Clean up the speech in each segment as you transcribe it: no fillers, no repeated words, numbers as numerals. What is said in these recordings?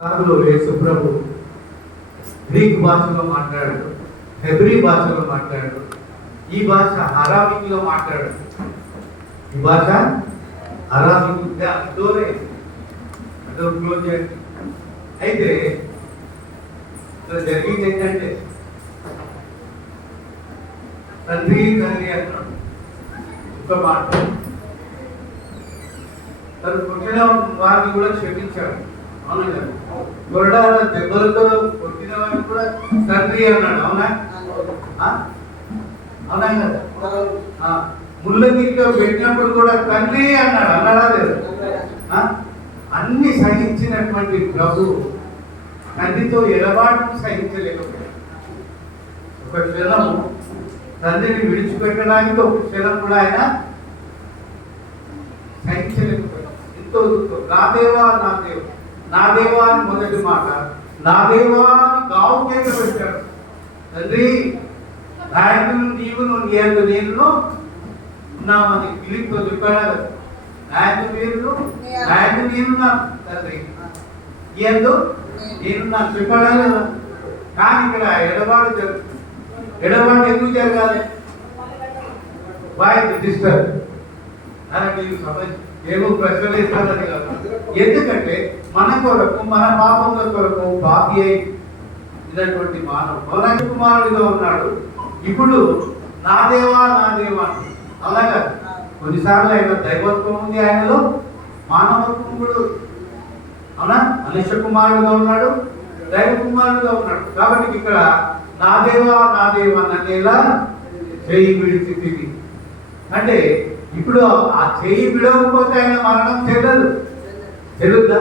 సాగులో యేసు ప్రభు గ్రీక్ భాషలో మాట్లాడాడు, హెబ్రీ భాషలో మాట్లాడాడు, ఈ భాష అరాబిక్లో మాట్లాడాడు. ఈ భాష అరాబిక్ డోరే క్లోజ్ చేయండి. అయితే ఇక్కడ జరిగింది ఏంటంటే తండ్రి తండ్రి అంటున్నాడు ఒక మాట. తను పుట్టిన వారిని కూడా క్షమించాడు. అవునా కదా? కొరడాల దెబ్బలతో కొట్టిన వాడిని కూడా తండ్రి అన్నాడు. అవునా? అవునా కదా? ముళ్ళగిట్లో పెట్టినప్పుడు కూడా తండ్రి అన్నాడు. అన్నాడా లేదు? అన్ని సహించినటువంటి ప్రభు తండ్రితో ఎడబాటును సహించలేకపోయాడు. ఒక క్షణం తండ్రిని విడిచిపెట్టడానికి ఒక క్షణం కూడా ఆయన సహించలేకపోయాడు. ఎంతో దుఃఖం. నా దేవా నా దేవా నా దేవా అని మొదటి మాట, నా దేవా అని గావు కేక పెట్టాడు. తండ్రి నాయకులు నీవును నీయందు నేను ఉన్నామని పిలిపితో చెప్పాడు. నాయకులు నేను నాయకులు నేనున్నాను తండ్రి, నీయందు నేనున్నాను చెప్పాడా లేదా? కానీ ఇక్కడ ఎడబాటు జరుగుతుంది. ఎడబాటు ఎందుకు జరగాలి? వాయిస్ డిస్టర్బ్ మీకు సమస్య ఏమో ప్రశ్నలు ఇస్తారని కాదు. ఎందుకంటే మన కొరకు మన పాపముల కొరకు పాపి అయినటువంటి మానవుడు కుమారుడిగా ఉన్నాడు. ఇప్పుడు నా దేవా నా దేవా అలాగా కొన్నిసార్లు ఆయన దైవత్వం ఉంది, ఆయనలో మానవత్వం కూడా. అవునా? మనుష్య కుమారుడుగా ఉన్నాడు, దైవ కుమారుడుగా ఉన్నాడు. కాబట్టి ఇక్కడ నా దేవా నన్ను ఎలా చేయి విడిచి అంటే ఇప్పుడు ఆ చేయి విడవకపోతే ఆయన మరణం చెల్లుద్దా?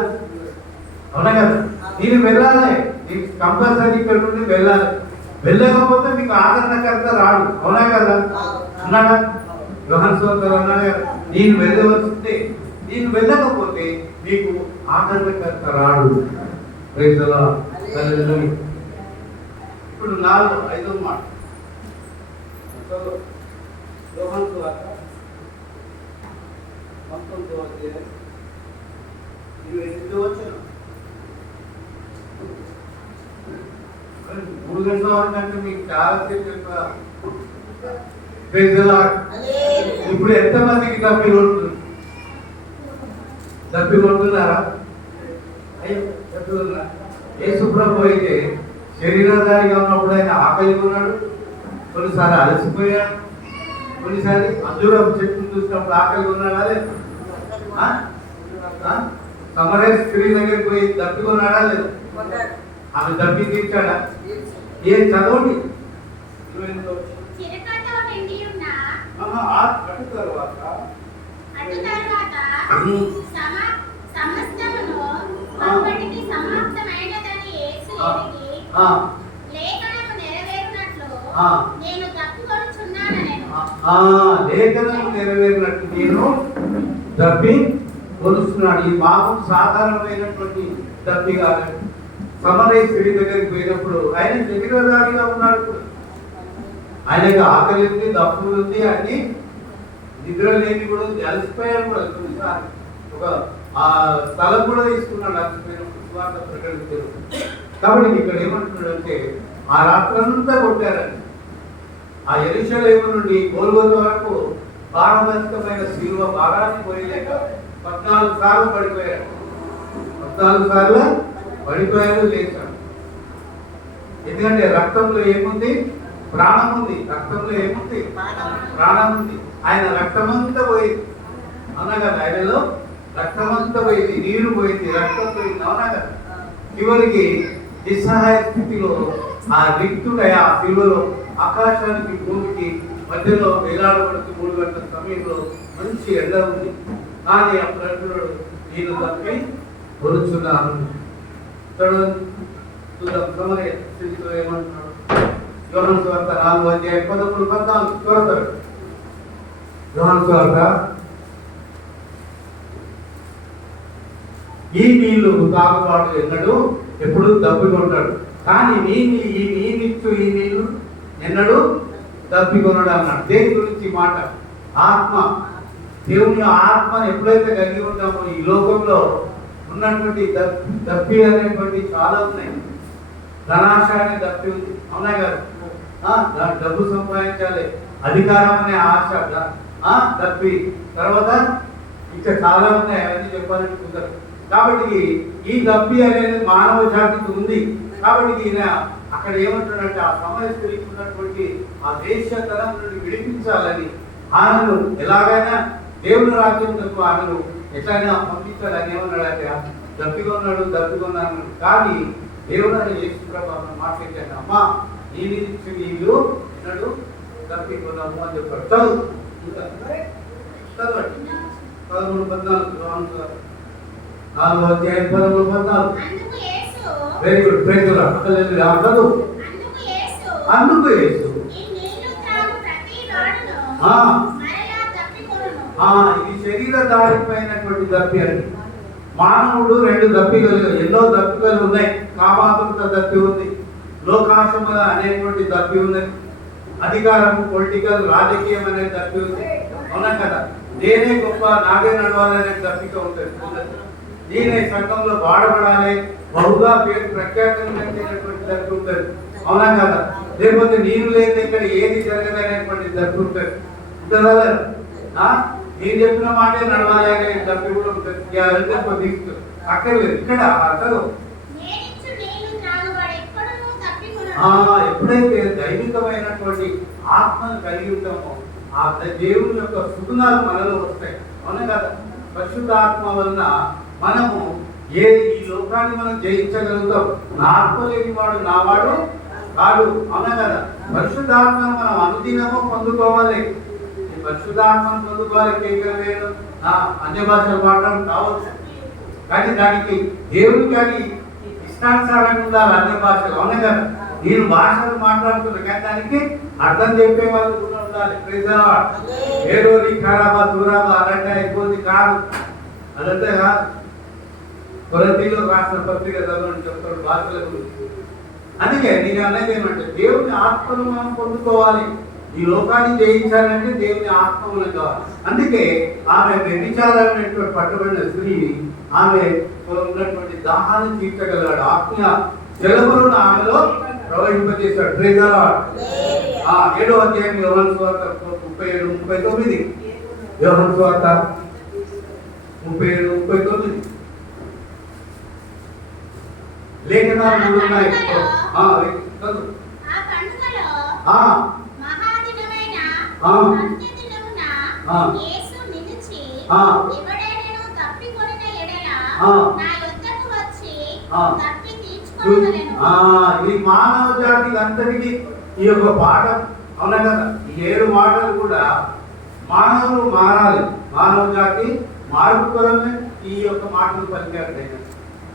అవునా కదా? నేను వెళ్ళాలి, నీకు కంపల్సరీ ఇక్కడ నుండి వెళ్ళాలి. వెళ్ళకపోతే మీకు ఆదరణకర్త రాడు. అవునా కదా? అన్నాడా? యోహాను సువార్తలో అన్నాడు కదా, నేను వెళ్ళవలసిందే, నేను వెళ్ళకపోతే నీకు ఆదరణకర్త రాడు. Praise the lord. హల్లెలూయా. ఇప్పుడు 5వ మాట యోహాను సువార్త 19వ అధ్యాయం 28వ వచనం. 3 గంటల వరకు అంటే మీకు చాలా సేపు చెప్పాలి. Praise the lord. ఇప్పుడు ఎంతమందికి తప్పి కొడుతున్నారా? అయ్యో చెప్తున్నా. యేసు ప్రభు అయితే శరీరధారిగా ఉన్నప్పుడు ఆయన ఆకలి కొన్నాడు, కొన్నిసార్లు అలసిపోయాడు, కొన్నిసార్లు అంజూరం చెట్టును చూసినప్పుడు ఆకలి ఉన్నాడా లేదు? సమరయ స్త్రీ దగ్గరికి పోయి దప్పికొన్నాడా లేదు? ఆమె దప్పి తీర్చాడా? ఏం చదవండి. లేఖనము నెరవేరినట్టు నేను దప్పి కొలుస్తున్నాడు. ఈ పాపం సాధారణమైనటువంటి దప్పి కాదు. సమరయ స్త్రీ దగ్గరికి పోయినప్పుడు ఆయన శరీరధారిగా ఉన్నాడు. ఆయనకి ఆకలి ఉంది, దప్పు ఉంది, అన్ని నిద్ర లేని కూడా అలసిపోయాడు కూడా. కొన్నిసార్లు ఒక స్థలం కూడా తీసుకున్నాడు అలసిపోయినప్పుడు స్వార్థ ప్రకటించారు. కాబట్టి ఇక్కడ ఏమంటున్నాడు అంటే ఆ రాత్రంతా కొట్టారని. ఆ యెరూషలేము నుండి గోల్గొతా వరకు పారదర్శకమైన శిలువ భారాన్ని పోయలేక 14 సార్లు పడిపోయాడు. 14 సార్లు పడిపోయాడు, లేచాడు. ఎందుకంటే రక్తంలో ఏముంది? ప్రాణం ఉంది. రక్తంలో ఏముంది? ప్రాణం ఉంది. ఆయన రక్తమంతా పోయింది. అవునా కదా? ఆయనలో రక్తమంతా పోయింది, నీరు పోయింది, రక్తం పోయింది. అవునా కదా? చివరికి నిస్సహాయ స్థితిలో ఆ రిక్తుడై ఆ శిలువలో ఆకాశానికి భూమికి మధ్యలో వేలాడబడుతూ 3 గంటల సమయంలో మంచి ఎండ ఉంది. కానీ అప్పుడు అంటున్నాడు, నేను తప్పి కొలుచున్నాను. సమరయ స్థితిలో ఏమంటున్నాడు? యోహాను సువార్త 4వ అధ్యాయం 13-14 చూడతాడు. యోహాను సువార్త ఈ నీళ్లు తాగుబాటు ఎన్నడు ఎప్పుడు దప్పికొంటాడు, కానీ ఈ నీళ్లు ఎన్నడు దప్పికొనడు అన్నాడు. దేని గురించి మాట? ఆత్మ. దేవుని ఆత్మను ఎప్పుడైతే కలిగి ఉంటామో ఈ లోకంలో ఉన్నటువంటి దప్పి అనేటువంటి చాలా ఉన్నాయి. ధనాశ అనే దప్పి ఉంది, అవునా గారు? డబ్బు సంపాదించాలి, అధికారం అనే ఆశ దప్పి. తర్వాత ఇంకా చాలా ఉన్నాయి, అవన్నీ చెప్పాలని కుదరదు. కాబట్టి ఈ దప్పి అనేది మానవ జాతికి ఉంది. కాబట్టి ఈయన అక్కడ ఏమంటున్నట్టు ఆ సమయ స్త్రీకి ఉన్నటువంటి ఆ దేశతనం నుండి విడిపించాలని, ఆమెను ఎలాగైనా దేవుని రాజ్యంలో ఆమెను ఎట్లయినా పంపించాలని ఏమన్నాడంటే దప్పిగా ఉన్నాడు. కానీ దేవుడు యేసు ప్రభు మాట్లాడాను, అమ్మా నీళ్ళు ఇచ్చి నీళ్ళు ఎన్నడు దప్పికొన్నాము అని చెప్పాడు. చదవండి 13-14 4వ అధ్యాయం 13-14. Very good, praise the lord. అందుకు యేసు ఇది శరీరధారిపోయినటువంటి దప్పి అండి. మానవుడు 2 దప్పికలు, ఎన్నో దప్పికలు ఉన్నాయి. కామాతురత దప్పి ఉంది, లోకాశమ అనేటువంటి దప్పి ఉన్నది, అధికారం పొలిటికల్ రాజకీయం అనే దప్పి ఉంది, అవునా కదా? నేనే గొప్ప, నాగే నడవాలనే దప్పిక ఉంటుంది. నేనే సంఘంలో వాడబడాలి, బహుగా పేరు ప్రఖ్యాతం చెందినటువంటి దప్పి ఉంటుంది, అవునా కదా? లేకపోతే నేను లేదు ఇక్కడ ఏది జరగదనేటువంటి దప్పి ఉంటుంది. ఉంటుందా? నేను చెప్పిన మాటే నడవాలి అనే దప్పి కూడా ఉంటుంది. అక్కర్లేదు ఇక్కడ అసలు ఎప్పుడైతే దైవికమైనటువంటి ఆత్మను కలిగి ఉంటామో ఆ దేవుని యొక్క సుగుణాలు మనలో వస్తాయి, అవునా కదా? పరిశుద్ధాత్మ వలన మనము ఈ లోకాన్ని మనం జయించగలుగుతాం. నా ఆత్మ లేని వాడు నావాడు కాదు, అవునా కదా? పరిశుద్ధాత్మను మనం అనుదినము పొందుకోవాలి. ఈ పరిశుద్ధాత్మను పొందుకోవాలి. కేకలు అన్య భాషలు మాట్లాడడం కావచ్చు, కానీ దానికి దేవుడు కానీ ఇష్టానుసారంగా ఉండాలి. అన్య భాషలు, అవునా కదా? నేను భాషలు మాట్లాడుతున్నా కానీ దానికి అర్థం చెప్పే వాళ్ళు కూడా ఉండాలి. ఏదో ఖరాబా దూరాబా అలాంటి అయిపోయింది కాదు, అదంతా కాదు. కొరతీలో రాసిన పత్రిక చదవని చెప్తాడు భాషల గురించి. అందుకే నేను అనేది ఏమంటే దేవుని ఆత్మను మనం పొందుకోవాలి. ఈ లోకాన్ని జయించాలంటే దేవుని ఆత్మ మనకు కావాలి. అందుకే ఆమె వ్యభిచారమైనటువంటి పట్టబడిన స్త్రీని ఆమె ఉన్నటువంటి దాహాన్ని తీర్చగలడు. ఆత్మీయ జలములను ఆమెలో ప్రవహింపజేశాడు. 7వ అధ్యాయం యోహాను సువార్త 37-39. యోహాను సువార్త 37-39 లేఖనాలు ఉన్నాయి. ఈ మానవ జాతికి అంతటికి ఈ యొక్క పాఠం, అవునా కదా? ఈ 7 మాటలు కూడా మానవులు మారాలి, మానవ జాతి మార్పు కొరమే ఈ యొక్క మాటలు పలికారు.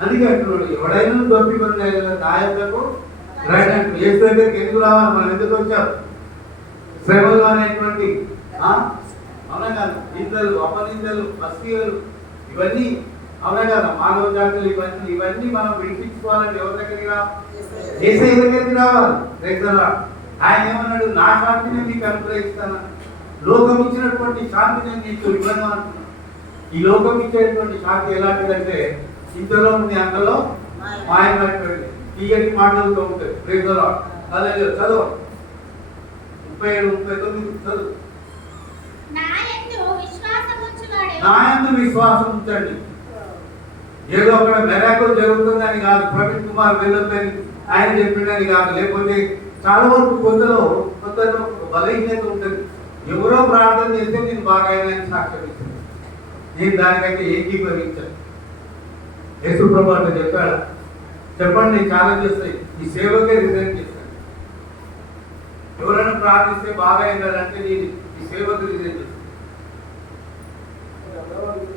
అందుకే అంటున్నాడు, ఎవడైనా దొప్పికొన్న నాయకులకు రైట్ ఏ దగ్గరికి ఎందుకు రావాలి, మనం ఎందుకు వచ్చాం? శ్రమలు అనేటువంటి, అవునా కదా? నిందలు, అపనిందలు, అస్థిలు, ఇవన్నీ, అవునా కదా? మానవ జాతులు ఇవన్నీ మనం విడిపించుకోవాలంటే ఎవరి దగ్గరికి రావాలి? యేసయ్య దగ్గరికి రావాలి. ఆయన ఏమన్నాడు? నా శాంతిని మీకు అనుగ్రహిస్తాను, లోకం ఇచ్చినటువంటి శాంతిని నీకు ఇవ్వను అంటున్నాను. ఈ లోకం ఇచ్చేటువంటి శాంతి ఎలాంటిదంటే ఇంతలో ఉంది అంతలో మాయమైపోయింది, తీయటి మాటలతో ఉంటుంది. చదువు 37-39 చదువు. నాయందు విశ్వాసం ఉంచండి. ఏదో అక్కడ మెరాకులు జరుగుతుందని కాదు, ప్రవీణ్ కుమార్ వెళ్ళొద్దని ఆయన చెప్పిండని కాదు, లేకపోతే చాలా వరకు కొందరు బలహీనత ఉంటుంది. ఎవరో ప్రార్థన చేస్తే నేను బాగా అయినా సాక్ష్యం ఇస్తాను. నేను దానికైతే ఏకీభవించాను. యేసు ప్రభు అంటే చెప్పాడు, చెప్పండి, నేను ఛాలెంజ్ చేస్తాయి, ఈ సేవకే రిజైన్ చేస్తాను. ఎవరైనా ప్రార్థిస్తే బాగా అయిందంటే నేను ఈ సేవకు రిజైన్ చేస్తాను.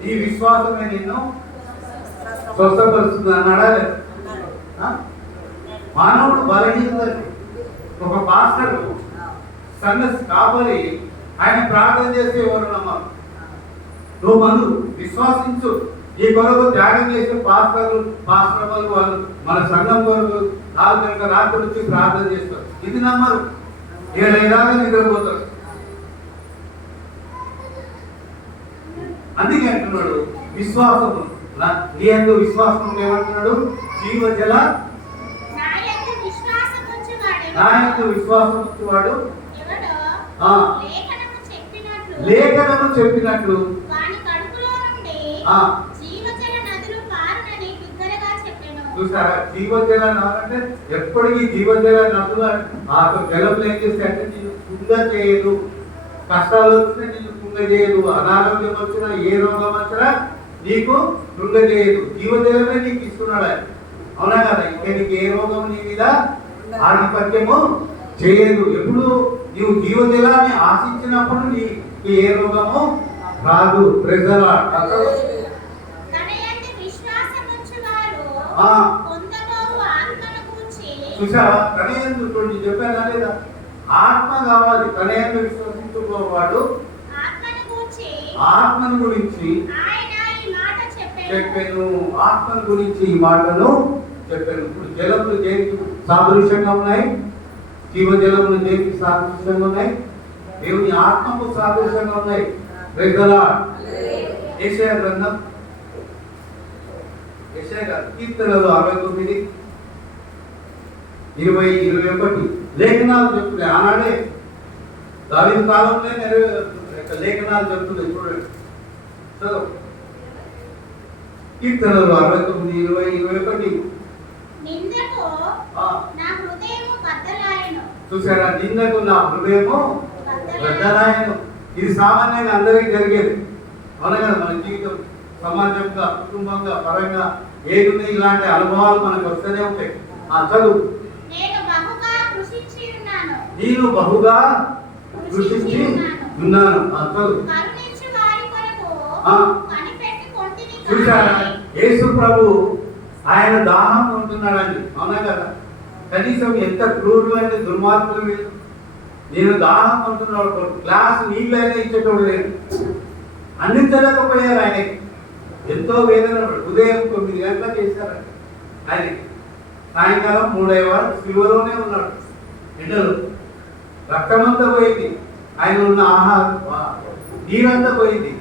ఈ విశ్వాసమే నిన్ను స్వస్థపరుస్తుంది అన్నాడా? మానవుడు బలహీనతండి. ఒక పాస్టర్ సన్నస్ కాపరి ఆయన ప్రార్థన చేస్తే ఎవరు నమ్మరు. నువ్వు మను విశ్వాసించు, ఈ కొరకు త్యాగం చేసే పాస్టర్ వాళ్ళు మన సంఘం కొరకు 4 గంటల రాత్రి నుంచి ప్రార్థన చేస్తారు. ఇది నమ్మరు, ఏదైనాగా నిద్రపోతారు. అందుకే అంటున్నాడు విశ్వాసము నీ యందు విశ్వాసం ఏమంటున్నాడు? జీవజల నా యందు విశ్వాసం ఉంచువాడు లేఖనము చెప్పినట్లు వాని కడుపులో నుండి జీవజల నదులు పారునని బిగ్గరగా చెప్పెను. చూసారా? జీవజల నదులు అంటే ఎప్పటికీ జీవజల నదులు ఆ జలంలో ఏం చేస్తాయంటే నేను కుంగ చేయదు, కష్టాలు వచ్చినా నేను కుంగ చేయదు, అనారోగ్యం వచ్చినా ఏ రోగం వచ్చినా నీకు కుంగ చేయదు, జీవజలమే నీకు ఇస్తున్నాడు ఆయన. అవునా కదా? ఇంకా నీకు ఏ రోగం నీ మీద ఆధిపత్యము చేయదు. ఎప్పుడు నీవు జీవజలాన్ని ఆశించినప్పుడు నీకు ఏ రోగము రాదు. ప్రజల చూసావా? తనయందు చూడండి, చెప్పానా లేదా? ఆత్మ కావాలి. తనయందు విశ్వసించుకోవాడు ఆత్మను గురించి చెప్పాను. ఆత్మను గురించి ఈ మాటను చెప్పాను. ఇప్పుడు జలములు దేనికి సాదృశ్యంగా ఉన్నాయి? జీవజలములు దేనికి సాదృశ్యంగా ఉన్నాయి? దేవుని ఆత్మకు సాదృశ్యంగా ఉన్నాయి. యెషయా గ్రంథం కీర్తనలు 69, 20, 21 లేఖనాలు చెప్తున్నాయి. ఆనాడే దావీదు కాలంలోనే లేఖనాలు చెప్తున్నాయి. చూడండి, కీర్తనలు 69, 20, 21 చూసారా? నిందకు నా హృదయము బద్దలాయను. ఇది సామాన్యంగా అందరికీ జరిగేది. అవునా కదా? మన జీవితం సమాజంగా, కుటుంబంగా, పరంగా ఏది ఇలాంటి అనుభవాలు మనకు వస్తూనే ఉంటాయి. చదువు. నేను బహుగా కృషించి ఉన్నాను. చదువు. చూసారా? యేసు ప్రభు ఆయన దాహం ఉంటున్నాడని. అవునా కదా? కనీసం ఎంత క్రూరులు అంటే దుర్మార్గులు లేదు. నేను దాహం ఉంటున్నాడు, గ్లాస్ నీళ్ళైనా ఇచ్చేటోడు లేదు. అందించలేకపోయారు ఆయన. ఎంతో వేదన. ఉదయం 9 గంటలకు చేశారండి ఆయన. సాయంకాలం 3 సిలువలోనే ఉన్నాడు. ఎండలు రక్తమంతా పోయింది, ఆయన ఉన్న ఆహారం నీరంతా పోయింది.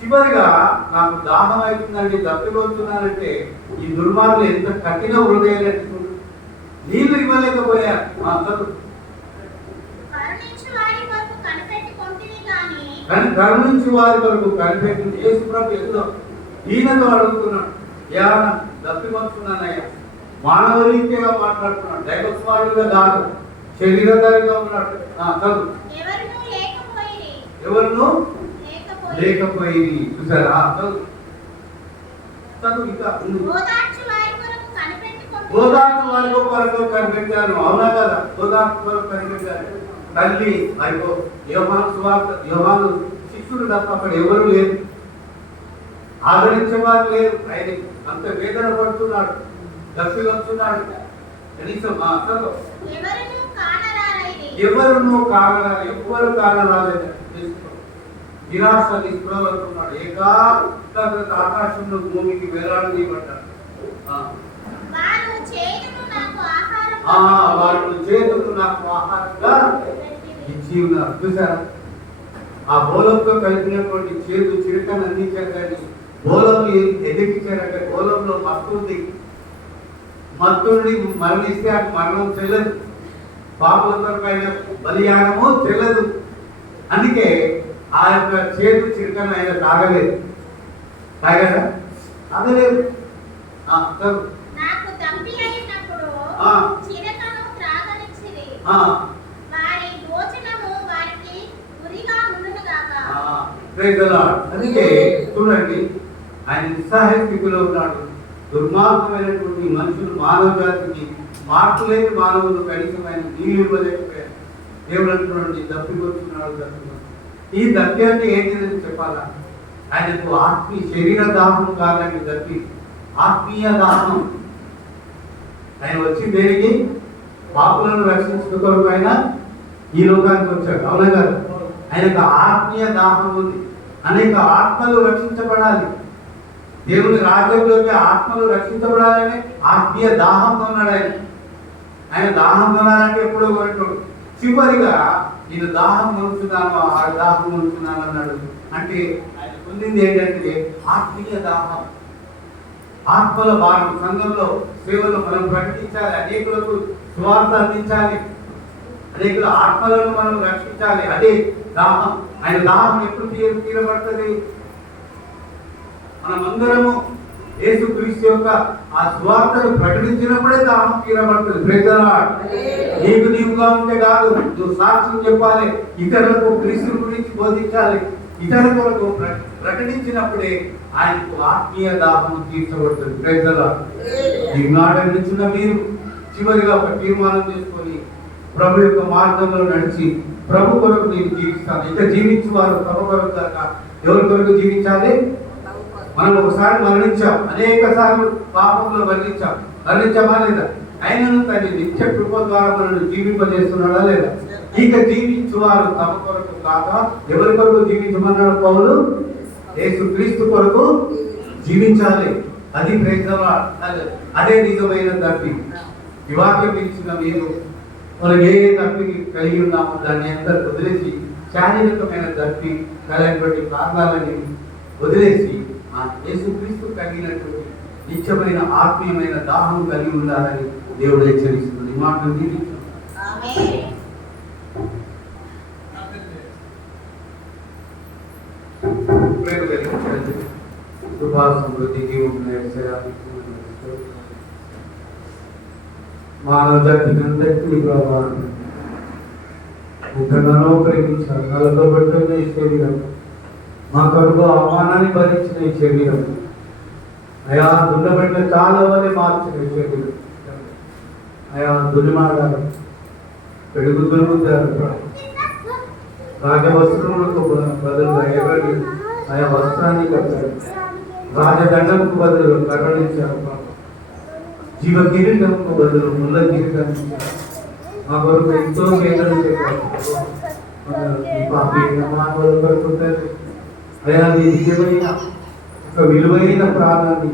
చివరిగా నాకు దాహం అవుతుందండి, దప్పిపోతున్నానంటే ఈ దుర్మార్గులు ఎంత కఠిన హృదయాలు, నీళ్లు ఇవ్వలేకపోయారు. కానీ కరుణించి వారి వరకు కనిపెట్టింది. యేసు ప్రభు ఎంతో ఈయనతో అడుగుతున్నాడు, ఏమన్నా దప్పిపోతున్నానయ్యా. మానవ రీతిగా మాట్లాడుతున్నాడు, దైవస్వామిగా కాదు, శరీరధారిగా ఉన్నాడు. చదువు. ఎవరు లేకపోయి చూసారా? చదువు. ఇంకా గోదావరి వరకు కనిపెట్టాను. అవునా కదా? గోదావరి వరకు కనిపెట్టాను. తల్లి అయిపో యోహాను శిష్యుడు తప్ప అక్కడ ఎవరు లేరు, ఆదరించేవారు లేరు. ఆయన అంత వేదన పడుతున్నాడు, దప్పి వస్తున్నాడు. కనీసం ఎవ్వరు కానరాలేదు. నిరాశ నిస్పృహలున్నాడు. ఏకాగ్రత ఆకాశంలో భూమికి వేలాడదీయబడ్డాడు. వాళ్ళు చేతులు నాకు ఆహారంగా ఇచ్చి ఉన్నారు. చూసారా? ఆ బోలంతో కలిపినటువంటి చేతు చిరకను అందించారు. కానీ బోలం ఎదిగించారంటే బోలంలో మత్తుంది. మత్తుని మరణిస్తే అది మరణం చెల్లదు, పాపులతో బలియానము చెల్లదు. అందుకే ఆ యొక్క చేతు చిరకను ఆయన తాగలేదు. తాగారా? తాగలేదు. అందుకే చూడండి, ఆయన నిస్సహాయ స్థితిలో ఉన్నాడు. దుర్మార్గమైనటువంటి మనుషులు, మానవ జాతికి మార్పు లేని మానవులు కనీసం ఆయన నీళ్ళు ఇవ్వలేకపోయారు. దేవుడు అంటున్నాడు, దప్పికొచ్చున్నాడు. ఈ దప్పి అంటే ఏంటిదని చెప్పాలా? ఆయనకు ఆత్మీయ శరీర దాహం కాదండి దప్పి, ఆత్మీయ దాహం. ఆయన వచ్చి దేనికి? పాపులను రక్షించడం కొరకు ఆయన ఈ లోకానికి వచ్చాడు. అవునా కదా? ఆయనకు ఆత్మీయ దాహం ఉంది. అనేక ఆత్మలు రక్షించబడాలి. దేవుని రాజ్యంలోకి ఆత్మలు రక్షించబడాలని ఆత్మీయ దాహంతో ఉన్నాడు ఆయన. ఆయన దాహం కొనాలంటే ఎప్పుడో కొట్టాడు. చివరిగా నేను దాహం కొనుక్కున్నాను, ఆ దాహం కొనుక్కున్నాను అన్నాడు. అంటే ఆయన పొందింది ఏంటంటే ఆత్మీయ దాహం. ఆత్మల భారం. సంఘంలో సేవలు మనం ప్రకటించాలి, అనేకులకు సువార్త అందించాలి, అనేకుల ఆత్మలను మనం రక్షించాలి. అదే దాహం. ఆయన దాహం ఎప్పుడు తీరబడుతుంది? మనమందరము యేసుక్రీస్తు యొక్క ఆ సువార్తను ప్రకటించినప్పుడే దాహం తీరబడుతుంది. Praise the lord. నీవుగా ఉంటే కాదు, నువ్వు సాక్ష్యం చెప్పాలి, ఇతరులకు క్రీస్తు గురించి బోధించాలి, ఇతరులకు ప్రకటించినప్పుడే ఆయనకు ఆత్మీయ దాహం తీర్చబడుతుంది. Praise the lord. ఈనాడు నిలిచిన మీరు చివరిగా ఒక తీర్మానం చేసుకొని ప్రభు యొక్క మార్గంలో నడిచి ప్రభు కొరకు నేను జీవిస్తాను. ఇక జీవించు వారు ప్రభు కొరకు కాక ఎవరి కొరకు జీవించాలి? మనం ఒకసారి మరణించాం, అనేక సార్లు పాపంలో మరణించామా లేదా? ఆయనను తన నిత్య కృప ద్వారా మనల్ని జీవింపజేస్తున్నాడా లేదా? ఇక జీవించువారు తమ కొరకు కాక ఎవరి కొరకు జీవించమన్నాడు పౌలు? యేసుక్రీస్తు కొరకు జీవించాలి. అది అదే నిజమైన దప్పి. ఈ వాక్యం ఇచ్చిన మీరు మనం ఏ దప్పికి కలిగి ఉన్నామో దాన్ని అంతా వదిలేసి శారీరకమైన దప్పి కలిగినటువంటి కారణాలని వదిలేసి ఆ యేసుక్రీస్తు కలిగినటువంటి నిత్యమైన ఆత్మీయమైన దాహం కలిగి ఉండాలని దేవుడు హెచ్చరిస్తుంది. ఈ మాటను దీవించు. ప్రేమ కలిగించండి. కృపా సమృద్ధికి మానవ జాతికి అందరికీ ప్రభావం ముఖ్యంగానో ప్రేమించారు. నలగబెట్టుకున్న ఈ శరీరం, మా కొరకు అవమానాన్ని భరించిన ఈ శరీరం, అయా దున్నబెట్టిన చాలా వల్లే మార్చిన ఈ శరీరం, అయా దునిమాడారు, పెడుగు దులుగుతారు, రాజవస్త్రములకు బదులుగా ఎగడి ఆయా వస్త్రాన్ని కట్టారు, రాజదండముకు బదులు కరుణించారు, జీవ కిరీటంకు బదులు ముళ్ళ కిరీటం ఇచ్చారు. మా కొరకు ఎంతో వేదన చెప్పారు. అయా నీ నిజమైన ఒక విలువైన ప్రాణాన్ని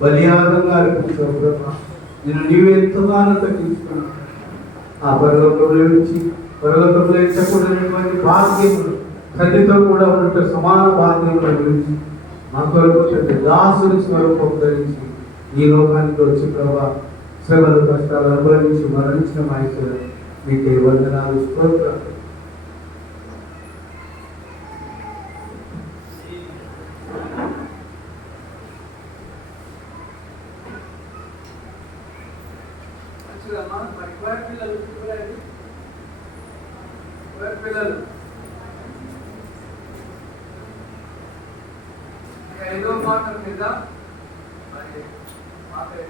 బలియాగంగా అర్పించావు ప్రభా. నేను నీవెంతగానో తగ్గించుకున్నాను. ఆ పరలోకంలో నుంచి పరలోకంలో ఇచ్చకూడనటువంటి భాగ్యములు, తండ్రితో కూడా ఉన్నట్టు సమాన భాగ్యముల గురించి మా కొరకు దాసుని స్వరూపం ధరించి ఈ లోకానికి వచ్చి ప్రభా శ్రమలు కష్టాలు అనుభవించి మరణించిన మా ఈశ్వరుడు మీకే వందనాలు, స్తోత్రాలు. పిల్లలు ఐదో మాట మీద మరి